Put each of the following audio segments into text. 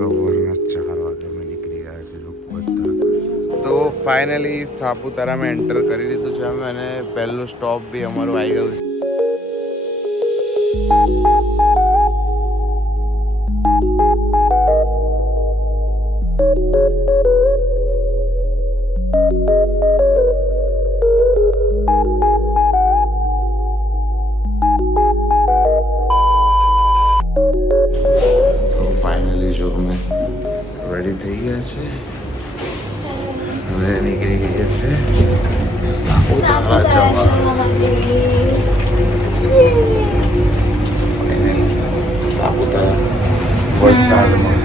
સવારના 4 વાગે અમે નીકળી ગયા છે બધા. તો ફાઇનલી સાપુતારામાં એન્ટર કરી લીધું છે અમે અને પહેલું સ્ટોપ બી અમારું આવી ગયું છે. રેડી થઈ ગયા છે, હવે નીકળી ગયા છે સાપુતારા જવા. સાપુતારા વરસાદમાં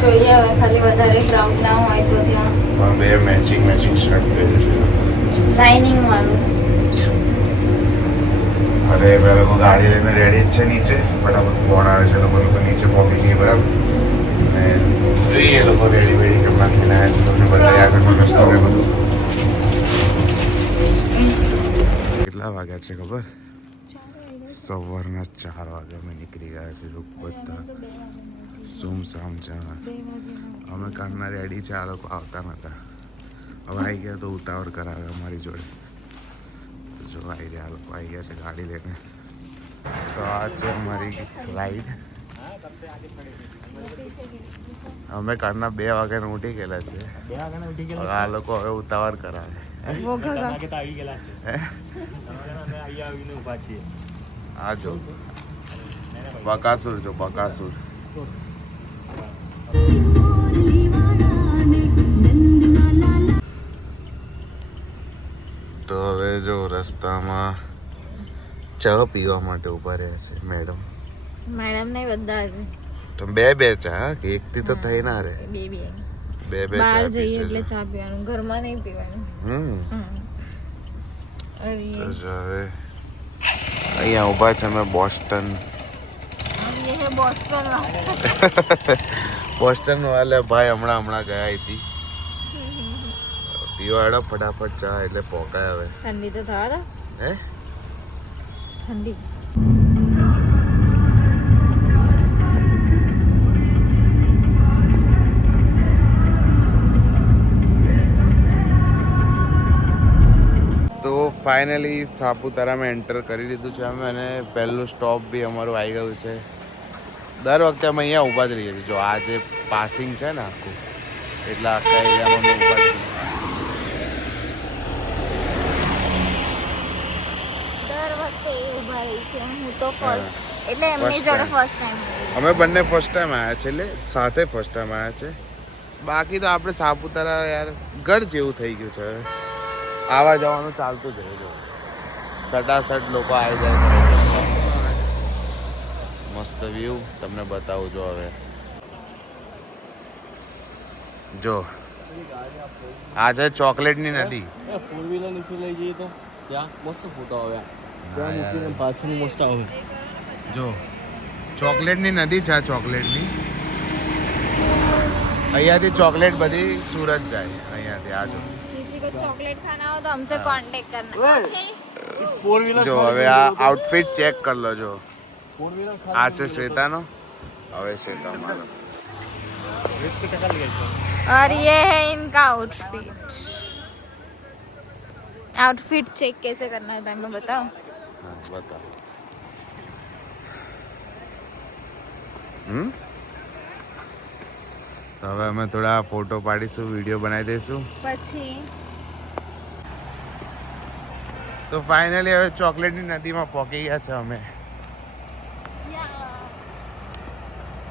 જોઈએ હવે ખાલી વધારે ક્રાઉડ ના હોય તો ત્યાં પણ બે મેચિંગ શર્ટ પહેર્યું છે લાઇનિંગ વાળું. અરે પેલા લોકો ગાડી લઈને રેડી જ છે નીચે, ફટાફટ ફોન આવે છે લોકો તો નીચે પહોંચી ગઈ બરાબર. જોઈએ લોકો રેડી વેડી કેમ નાખીને આવ્યા છે, તમને બતાવી આગળનો રસ્તો ને બધું. કેટલા વાગ્યા છે ખબર? સવારના 4 વાગે અમે નીકળી ગયા છે લોકો બધા સુમસામ જવા. અમે કારના રેડી છે, આ લોકો આવતા નહોતા. હવે આવી ગયા તો ઉતાવળ કરાવે અમારી જોડે. તો જો આવી ગયા, આ લોકો આવી ગયા છે ગાડી લઈને. તો આ છે અમારી રાઈડ. અમે કારના 2 વાગ્યાને ઉઠી ગયેલા છે. આ લોકો હવે ઉતાવળ કરાવે. આ જો બકાસુર, જો બકાસુર. તો હવે જો રસ્તામાં ચા પીવા માટે ઉભા રહ્યા છે મેડમ. મેડમ નહીં બધા જ તો બે ચા કે એકથી તો થઈ ના રે. બે બહાર ચા જઈએ એટલે ચા પીવાનું, ઘરમાં નહીં પીવાનું. તો જો હવે અહીંયા ઊભા છે અમે બોસ્ટન. બોસ્ટન વાલે ભાઈ હમણાં ગયા હતી. પીવા હેડો ફટાફટ ચા એટલે પોકાય હવે. ઠંડી તો થવા દો. હે ઠંડી ફાઇનલી સાપુતારામાં એન્ટર કરી લીધું છે અમે અને પહેલું સ્ટોપ બી અમારું આવી ગયું છે. દર વખતે અમે અહીંયા ઊભા જ રહીએ છીએ. જો આ જે પાસિંગ છે ને આખું, એટલે આખા એરિયામાં અમે ઊભા છીએ. દર વખતે ઊભા રહી છે. હું તો ફર્સ્ટ, એટલે એમની જોડે ફર્સ્ટ ટાઈમ. અમે બંને ફર્સ્ટ ટાઈમ આવ્યા છે, એટલે સાથે ફર્સ્ટ ટાઈમ આવ્યા છે. બાકી તો આપણે સાપુતારા યાર ઘર જેવું થઈ ગયું છે. આવા જવાનું ચાલતું જ રહે. જો સટાસટ લોકો આવી જાય. મસ્ત વ્યૂ તમને બતાવું જો હવે. જો આ છે ચોકલેટની નદી. ફોર વ્હીલર નીચે લઈ જઈએ તો ત્યાં મસ્ત ફોટો આવે. ત્યાં મૂકીને પાછળ મસ્ત આવે. જો ચોકલેટની નદી છે, આ ચોકલેટની. અહીંયાથી ચોકલેટ બધી સુરત જાય. અહીંયાથી આ જો चॉकलेट खाना हो तो हमसे कांटेक्ट करना. ફોર વ્હીલર જો હવે આ આઉટફિટ ચેક કર લો. જો આ છે શ્વેતાનો. હવે શ્વેતા મારો. और ये है इनका आउटफिट. आउटफिट चेक कैसे करना है तुम्हें बताओ. બતાવો. તો હવે અમે થોડા ફોટો પાડીશું, વિડીયો બનાવી દઈશું પછી. તો ફાઇનલી હવે ચોકલેટની નદીમાં પહોંચી ગયા છે અમે.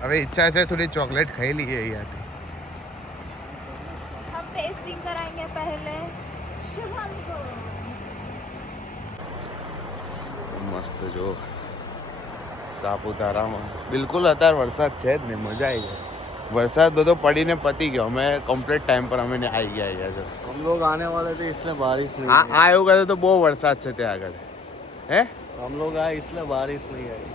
હવે ઈચ્છા છે થોડી ચોકલેટ ખાઈ લઈએ અહીંયાથી. हम टेस्टिंग कराएंगे पहले. शुभम को મસ્ત જો સાપુતારામાં બિલકુલ અત્યારે વરસાદ છે જ નહીં. મજા આવી જાય. વરસાદ બધો પડીને પતી ગયો. અમે કમ્પ્લીટ ટાઈમ પર અમે આવી ગયા છે. हम लोग आने वाले थे इसलिए बारिश नहीं આ એવું કહે તો બહુ વરસાદ છે ત્યાં આગળ. હે हम लोग आए इसलिए बारिश नहीं आई.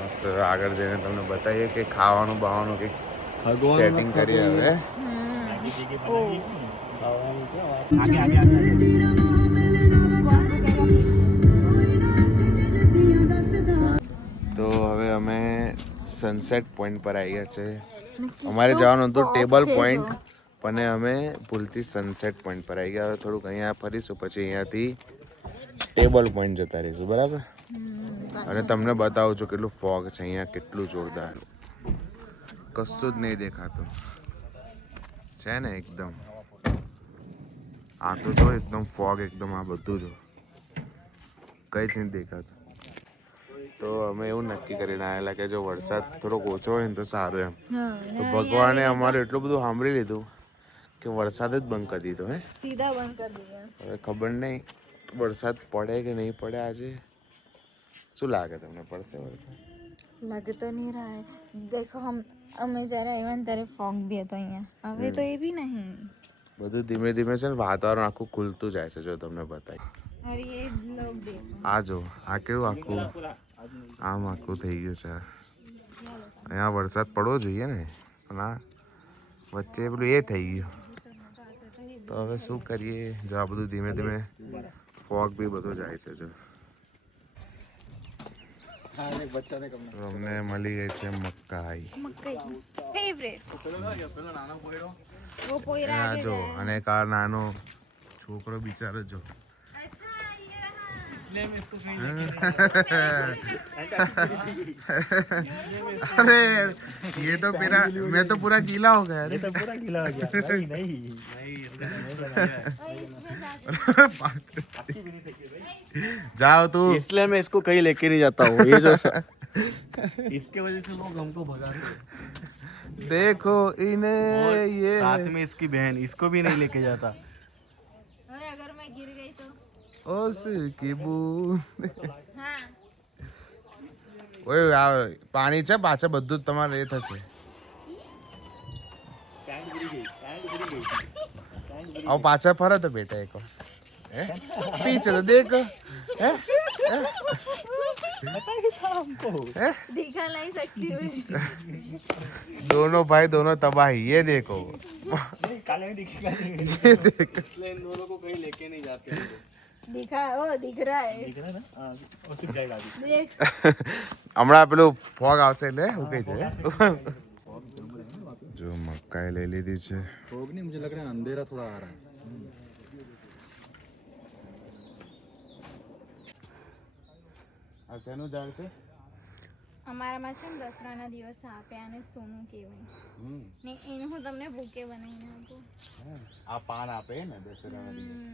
મસ્ત આગળ જઈને તમને બતાવીએ કે ખાવાનું બાવાનું કંઈક સેટિંગ કરીએ હવે. સનસેટ પોઈન્ટ પર આવી ગયા છે. અમારે જવાનું હતું ટેબલ પોઈન્ટ, પણ અમે ભૂલથી સનસેટ પોઈન્ટ પર આવી ગયા. હવે થોડુંક અહીંયા ફરીશું, પછી અહીંયાથી ટેબલ પોઈન્ટ જતા રહીશું, બરાબર. અને તમને બતાવું છું કેટલું ફોગ છે અહીંયા, કેટલું જોરદાર. કશું જ નહીં દેખાતું છે ને એકદમ. આ તો જો એકદમ ફોગ, એકદમ આ બધું જો કંઈ જ નહીં દેખાતું. તો અમે એવું નક્કી કરીને આવેલા કે જો વરસાદ થોડોક ઓછો હોય ને તો સારું એમ. તો ભગવાને અમારું એટલું બધું સાંભળી લીધું કે વરસાદ જ બંધ કરી દીધો. સીધા બંધ કરી દીધા. હવે ખબર નહીં વરસાદ પડે કે નહીં પડે આજે. શું લાગે તમને, પડશે વરસાદ? લાગે તો નહીં રહા. દેખો અમે જ્યારે આવ્યા ને ત્યારે ફોગ બી હતો અહીંયા, હવે તો એ બી નહીં. બધું ધીમે ધીમે છે ને વાતાવરણ આખું ખુલતું જાય છે. જો તમને બતાવી, અરે એ લોગ દેખો, આ જો આ કેવું આખું આમ આખું થઈ ગયું છે. અહીંયા વરસાદ પડવો જોઈએ ને, પણ આ વચ્ચે પેલું એ થઈ ગયું. તો હવે શું કરીએ, જો આ બધું ધીમે ધીમે ફોગ બી બધું જાય છે. જો અમને મળી ગઈ છે મકાઈ. ફેવરેટ વો પોયરા આ આગે જો, ગયા. અને એક આ નાનો છોકરો બિચારો જો. અચ્છા ये रहा. इसलिए मैं इसको कहीं अरे ये तो मेरा, मैं तो पूरा गीला हो गया. तो पूरा गीला हो गया. नहीं जाओ तू. इसलिए मैं इसको कहीं लेके नहीं जाता हूँ. ये जो इसके वजह से लोग हमको भगाते हैं. देखो इन्हें ये साथ में इसकी बहन, इसको भी नहीं लेके जाता. હવે અગર મેં गिर गई तो ओस की बूंद. હા ઓય આ પાણી છે પાછળ, બધું જ તમારે એ થશે. આવ પાછળ ફરે તો બેટા એક હે પીછે તો દેખ હે दिखा नहीं सकती हूँ. दोनों भाई दोनों तबाही. ये देखो काले में दिखेगा नहीं. ये देखो. इसलिए इन दोनों को कहीं लेके नहीं जाते हैं. दिखा ओ दिख रहा है. दिख रहा है ना? हाँ, वो सीख जाएगा अभी. देख હમણાં પેલું ફોગ આવશે એટલે હું કહી છે. જો મકાઈ લઈ લીધી છે. फॉग नहीं, मुझे लग रहा है अंधेरा थोड़ा आ रहा है. આ શેનું ઝાડ છે? અમારામાં છે ને દસરાના દિવસે આપે આને સોનું કહેવાય ને એનું હું તમને બુકે બનાવીને આપું. આ પાન આપે ને દશેરાના દિવસે.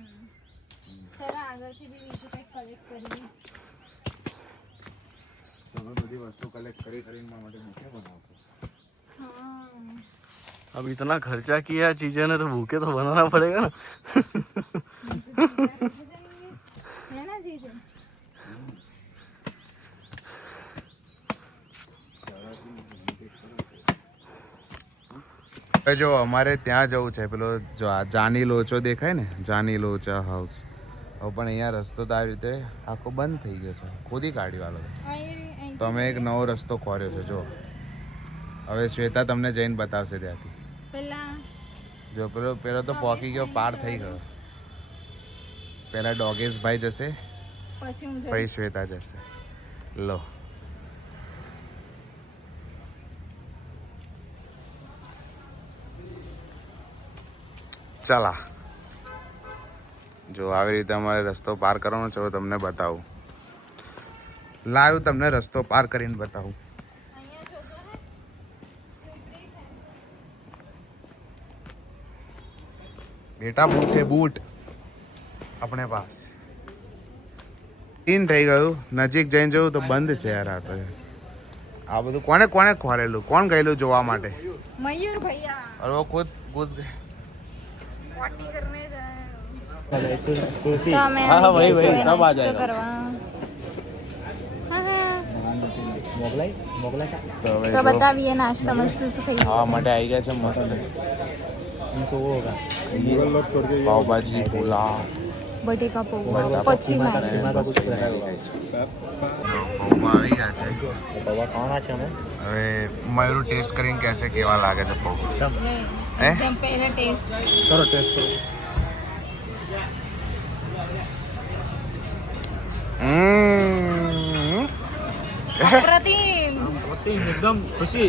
ચાલો આગળથી બી બીજું કંઈક કલેક્ટ કરીએ. તમે બધી વસ્તુ કલેક્ટ કરીને મારા માટે બુકે બનાવશો. हाँ अब इतना खर्चा किया चीजें ने, तो भूखे तो बनाना पड़ेगा ना. है ना जीजू. જો અમારે ત્યાં જવું છે, પેલો જો આ જાની લોચો દેખાય ને, જાની લોચા હાઉસ. હવે પણ અહીંયા રસ્તો તો આવી રીતે આખો બંધ થઈ ગયો છે, ખોદી કાઢ્યો આ લોકો. તો અમે એક નવો રસ્તો ખોર્યો છે. જો હવે શ્વેતા તમને જઈને બતાવશે ત્યાંથી. પેલા જો પેલો તો પોકી ગયો, પાર થઈ ગયો. પેલા ડોગેશ ભાઈ જશે, પછી હું પછી શ્વેતા જશે. લો ચાલા. જો આવી રીતે અમારે રસ્તો પાર કરવાનો છે. હવે તમને બતાવું, લાઈવ તમને રસ્તો પાર કરીને બતાવું. બેટા બૂટ है बूट अपने पास. ઈન થઈ ગયું. નજીક જઈને જોયું તો બંધ છે યાર. આ તો આ બધું કોને કોને ખોરેલું, કોણ ગયેલું જોવા માટે? मयूर भैया और वो खुद घुस गए. पार्टी करने जाए. हाँ हाँ वही वही सब आ जाएगा. મોગલાઈ તો હવે તો જો બતાવીએ નાસ્તામાં શું શું ખાઈએ. ખાવા માટે આવી ગયા છે મસ્ત. પાવભાજી, પુલાવ, બટેકા પૌવા પછી અને મસ્ત મેગી ખાઈશું. પૌવા આવી ગયા છે. પૌવા ખાવાના છે અમે. હવે મયુર ટેસ્ટ કરીને કહેશે કેવા લાગે છે પૌવા. હે? એકદમ પહેલા ટેસ્ટ કરો ટેસ્ટ કરો. હમ. અપ્રતિમ. एकदम खुशी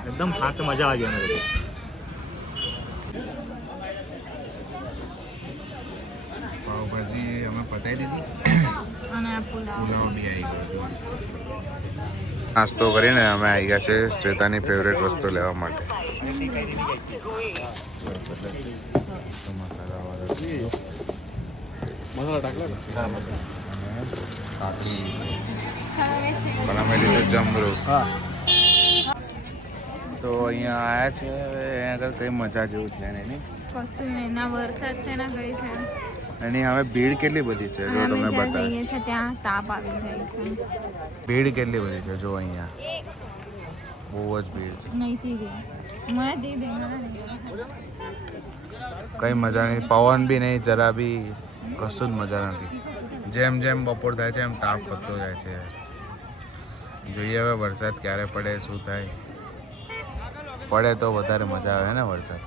एकदम खा के मजा आ गया मेरे को પાવભાજી અમે પતાવી દીધી અને આ પુલાવ પુલાવ બી આવી ગયો નાસ્તો કરીને અમે આવી ગયા છે શ્વેતાની ફેવરેટ વસ્તુ લેવા માટે मसाला टाकला અને કાકડી છાવે છે પણ અમે લીધું જમરૂ हाँ તો અહીંયા આવ્યા છે હવે અહીંયા આગળ કંઈ મજા જેવું છે નહીં કશું નહીં ના વરસાદ છે ના કઈ છે એની હવે ભીડ કેટલી બધી છે જો અમે તમને જ્યાં બતાવે જઈએ છીએ ત્યાં તાપ આવી જાય છે ભીડ કેટલી બધી છે જો અહીંયા બહુ જ ભીડ છે નહીં થી મને દે દે કઈ મજા નહીં પવન બી નહીં જરા બી કશું જ મજા નથી જેમ જેમ બપોર થાય છે એમ તાપ વધતો જાય છે જોઈએ હવે વરસાદ ક્યારે પડે શું થાય પડે તો વધારે મજા આવે ને વરસાદ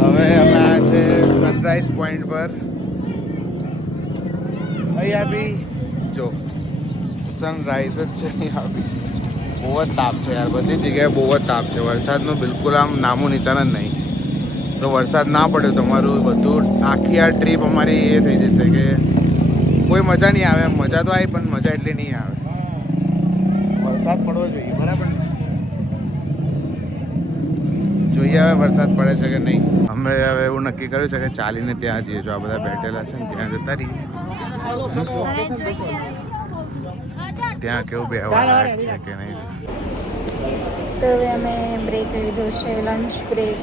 હવે અમે આ છે સનરાઈઝ પોઈન્ટ પર અહીંયા બી જો સનરાઈઝ જ છે અહીંયા બી બહુ જ તાપ છે યાર બધી જગ્યાએ બહુ જ તાપ છે વરસાદનું બિલકુલ આમ નામું નિશાન જ નહીં તો વરસાદ ના પડ્યો તમારું બધું આખી આ ટ્રીપ અમારી એ થઈ જશે કે કોઈ મજા નહીં આવે મજા તો આવી પણ મજા એટલી નહીં આવે વરસાદ પડવો જોઈએ બરાબર ને જોઈએ હવે વરસાદ પડે છે કે નહીં અમે હવે એવું નક્કી કર્યું છે કે ચાલીને ત્યાં જઈએ જો આ બધા બેઠેલા છે ને ત્યાં જતા રહીએ ત્યાં કેવું બેહવા લાયક છે કે નહીં તો હવે અમે બ્રેક લીધો છે લંચ બ્રેક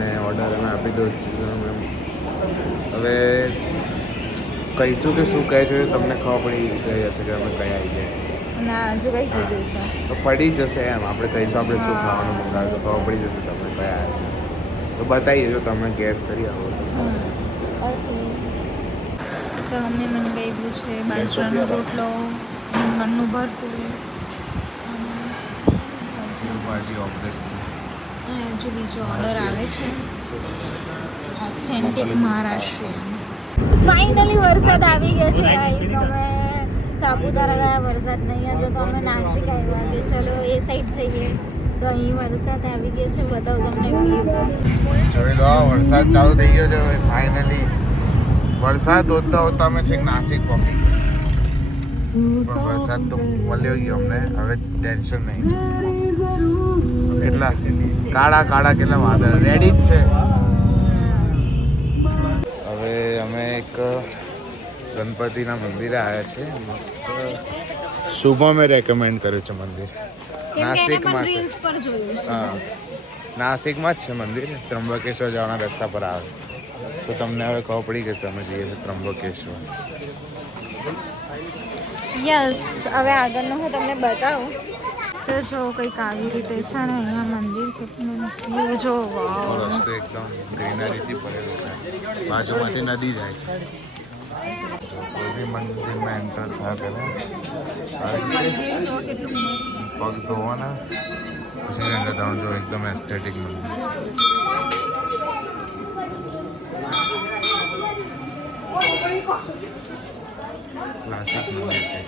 અને ઓર્ડર અમે આપી દો હવે કહીશું કે શું કહે છે તમને ખબર પડી ગઈ હશે કે અમે કયા આવી ગયા છીએ ના હજુ કઈ કીધું છે તો પડી જશે એમ આપણે કહીશું આપણે શું ખાવાનું મંગાવ્યું તો ખબર પડી જશે તમને કયા આવ્યા છે તો બતાવી દેજો તમે ગેસ કરી આવો તો તો અમે મંગાવ્યું છે બાજરાનો રોટલો રીંગણનું ભરતું અને સેવભાજી ઓબ્વિયસલી હજુ બીજો ઓર્ડર આવે છે ઓથેન્ટિક મહારાષ્ટ્રીયન ફાઇનલી વરસાદ આવી ગયો છે ગાઈસ અમે સાપુતારા ગયા વરસાદ નહીં હતો તો અમે નાસિક આવ્યા કે ચલો એ સાઈડ જઈએ તો અહીં વરસાદ આવી ગયો છે બતાવું તમને વ્યૂ જોઈ લો વરસાદ ચાલુ થઈ ગયો છે ફાઇનલી વરસાદ હોતા હોતા અમે છેક નાસિક પહોંચી પણ વરસાદ તો મળ્યો ગયો અમને હવે ટેન્શન નહીં કેટલા કાળા કાળા કેટલા વાદળ રેડી જ છે હવે અમે એક ગણપતિના મંદિરે આવ્યા છે મસ્ત શુભમે રેકમેન્ડ કર્યું છે મંદિર નાસિકમાં છે રીલ્સ પર જોયું છે હા નાસિકમાં જ છે મંદિર ત્રંબકેશ્વર જવાના રસ્તા પર આવે તો તમને હવે ખબર પડી ગઈ અમે જઈએ છીએ ત્રંબકેશ્વર યસ હવે આગળનું હું તમને બતાવું તો જો કંઈક આવી રીતે છે ને અહીંયા મંદિર છે વ્યૂ જો વાવ રસ્તો એકદમ ગ્રીનરીથી ભરેલો છે બાજુમાંથી નદી જાય છે કોઈ બી મંદિરમાં એન્ટર થયા પહેલાં પગ ધોવાના પછી અંદર તમે જો એકદમ એસ્થેટિક મંદિર ક્લાસિક મંદિર છે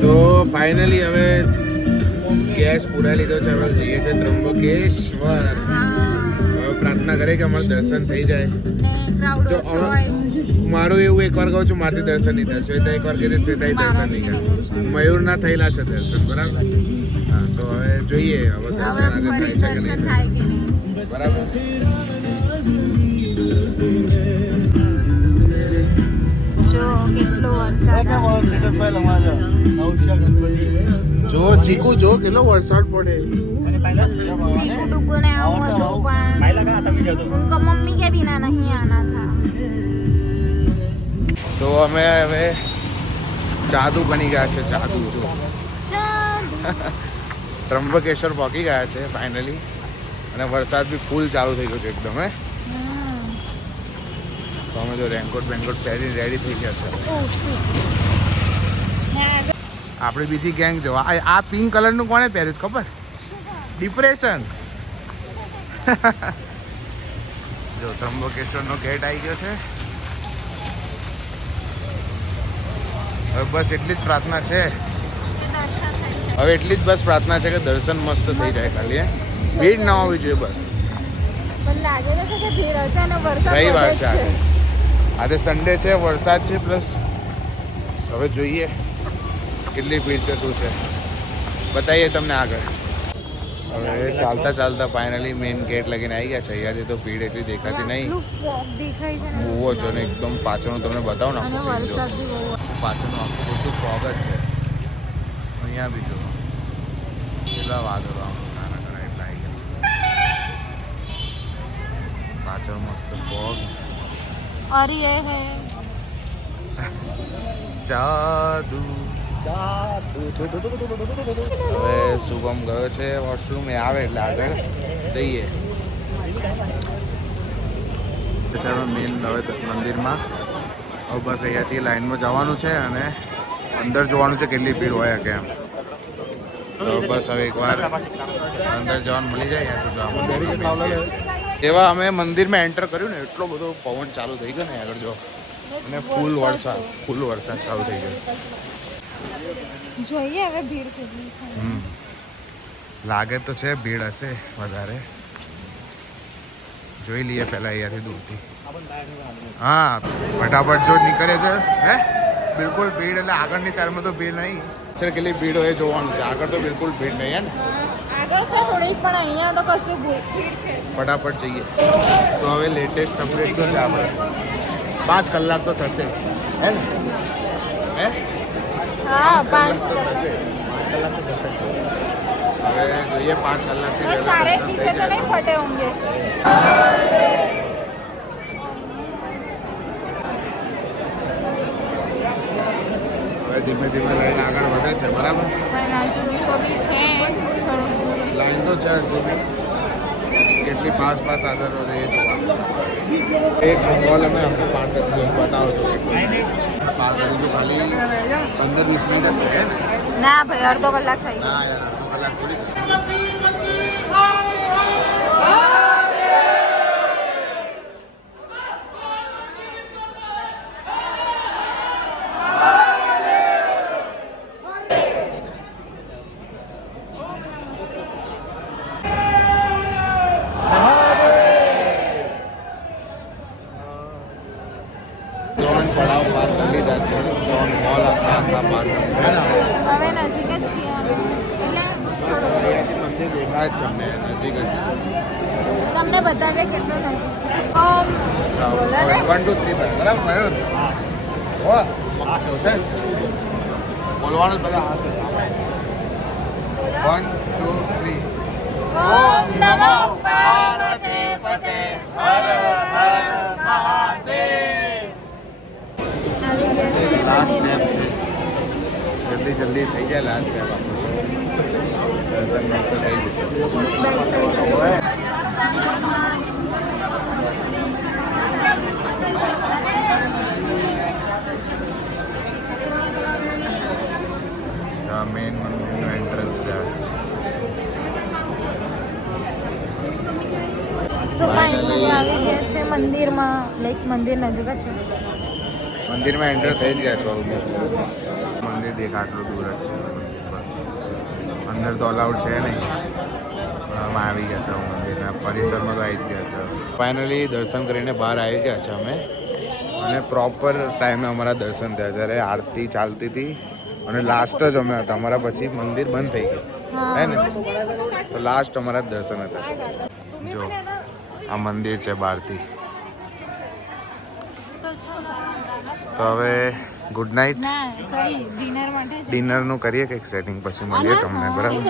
તો ફાઇનલી હવે ગેસ પુરાઈ લીધો છે હવે જઈએ છીએ ત્રંબકેશ્વર હવે પ્રાર્થના કરે કે અમારું દર્શન થઈ જાય જો મારું એવું એકવાર કહું છું મારથી દર્શન નહીં થાય શ્વેતા એકવાર કીધું શ્વેતા દર્શન નહીં થાય મયુરના થયેલા છે દર્શન બરાબર હા તો હવે જોઈએ હવે દર્શન આજે થાય છે કે નહીં થાય બરાબર જો કેટલો વરસાદ જો ચીકુ જો કેટલો વરસાદ પડે चीकू डुकू ने आऊँ तो उनका मम्मी के बिना नहीं आना था તો અમે હવે જાદુ બની ગયા છે જાદુ જો ત્રંબકેશ્વર પહોંચી ગયા છે ફાઇનલી અને વરસાદ બી ફૂલ ચાલુ થઈ ગયો છે એકદમ હે તો અમે તો રેનકોટ બેનકોટ પહેરી રેડી થઈ ગયા છે. ઓહ શિટ. ને આગળ આપણી બીજી ગેંગ જો આ પિંક કલરનું કોણે પહેર્યું ખબર? ડિપ્રેશન. જો ત્રંબકેશ્વરનો ગેટ આવી ગયો છે. હવે બસ એટલી જ પ્રાર્થના છે, હવે એટલી જ બસ પ્રાર્થના છે કે દર્શન મસ્ત થઈ જાય. ખાલી ભીડ ના હોવી જોઈએ બસ. પણ લાગે તો છે કે ભીડ હશે અને વરસાદ રવિવાર વધે જ છે આજે સન્ડે છે, વરસાદ છે પ્લસ. હવે જોઈએ કેટલી ભીડ છે, શું છે, બતાવીએ તમને આગળ. હવે ચાલતા ચાલતા ફાઇનલી મેઇન ગેટ લગીને આવી ગયા છે. અહીંયાથી તો ભીડ એટલી દેખાતી નહીં. આટલું fog દેખાય છે ને. બહુ જ અને એકદમ પાછળનું તમને બતાવો ને અને આખું scene જો. વરસાદ બી બહુ પાછળનું આખું બધું ફોગ જ છે. અહીંયા બી જો કેટલા વાદળો આમ નાના નાના એટલા આવી ગયા. પાછળ મસ્ત ફોગ. और ये है જાદુ. હવે શુભમ ગયો છે વોશરૂમ, એ આવે એટલે આગળ જઈએ. ચાલો મેન હવે મંદિરમાં. હવે બસ અહીંયાથી લાઈનમાં જવાનું છે અને અંદર જોવાનું છે કેટલી ભીડ હોય કેમ. તો બસ હવે એકવાર અંદર જવાનું મળી જાય તો જવાનું. એવા અમે મંદિરમાં એન્ટર કર્યું ને એટલો બધો પવન ચાલુ થઈ ગયો ને આગળ જો, અને ફૂલ વરસાદ ચાલુ થઈ ગયો. જોઈએ હવે ભીડ કેટલી થાય. લાગે તો છે ભીડ હશે વધારે. જોઈ લઈએ પહેલા અહીંયાથી દૂરથી. હા ફટાફટ જો નીકળે છે હે બિલકુલ ભીડ એટલે આગળની સાઈડમાં તો ભીડ નહીં. છે કેટલી ભીડ હોય એ જોવાનું છે. આગળ તો બિલકુલ ભીડ નહીં હે ને. આગળ છે થોડીક પણ અહીંયા તો કશું ભીડ છે. ફટાફટ જઈએ. તો હવે લેટેસ્ટ અપડેટ શું છે આપણે 5 કલાક તો થશે જ હે ને. હે હા 5 કલાક. 5 કલાક તો થશે. હવે જોઈએ 5 કલાકથી और પહેલા सारे દર્શન पीछे થઈ तो नहीं જાય. फटे होंगे. હવે ધીમે ધીમે લાઈન આગળ વધે છે બરાબર. પણ હજુ બી તો બી છે થોડું દૂર. લાઈન તો છે હજુ બી. કેટલી ફાસ્ટ આગળ વધે એ જોવાનું છે. એક બોલ અમે આપણે પાર કરી દીધું બતાવો છો. પાર કરી દીધું ખાલી 15-20 મિનિટ જ થાય ને. ના ભાઈ અડધો કલાક થઈ ગયો. ના યાર અડધો કલાક થોડી. પડાવ પાર કરી લીધા છે. 3 બોલ આખા પાર કરી દીધા. હવે નજીક જ છીએ અમે. એટલે અહીંયાથી મંદિર દેખાય જ છે અમને નજીક જ છે. તમને બતાવીએ કેટલું નજીક. બોલો ને. 1 2 3 બરાબર મયુર. ઓ કેવું છે બોલવાનું બધા હાથ 1 2 3. ઓમ નમો પાર્વતી પતે હર હર મહાદેવ. આવી ગયા છે. લાસ્ટ સ્ટેપ છે. જલ્દી થઈ જાય લાસ્ટ સ્ટેપ આપણું. દર્શન મસ્ત થઈ જશે. Back side. મેઇન મંદિરનું એન્ટ્રન્સ છે. સો ફાઇનલી આવી ગયા છે મંદિરમાં. લાઈક મંદિર નજીક જ છે. મંદિરમાં એન્ટર થઈ જ ગયા છો ઓલમોસ્ટ. મંદિર દેખા આટલું દૂર જ છે બસ. અંદર તો અલાઉડ છે નહીં. આમાં આવી ગયા છે મંદિરના પરિસરમાં તો આવી જ ગયા છે. ફાઇનલી દર્શન કરીને બહાર આવી ગયા છે અમે. અને પ્રોપર ટાઈમે અમારા દર્શન થયા. જ્યારે આરતી ચાલતી હતી અને લાસ્ટ જ અમે હતા. અમારા પછી મંદિર બંધ થઈ ગયું હે ને. તો લાસ્ટ અમારા દર્શન હતા. જો આ મંદિર છે બહારથી. તો હવે ગુડ નાઇટ. ના સોરી ડિનર માટે છે. ડિનરનું કરીએ કંઈક સેટિંગ પછી મળીએ તમને બરાબર.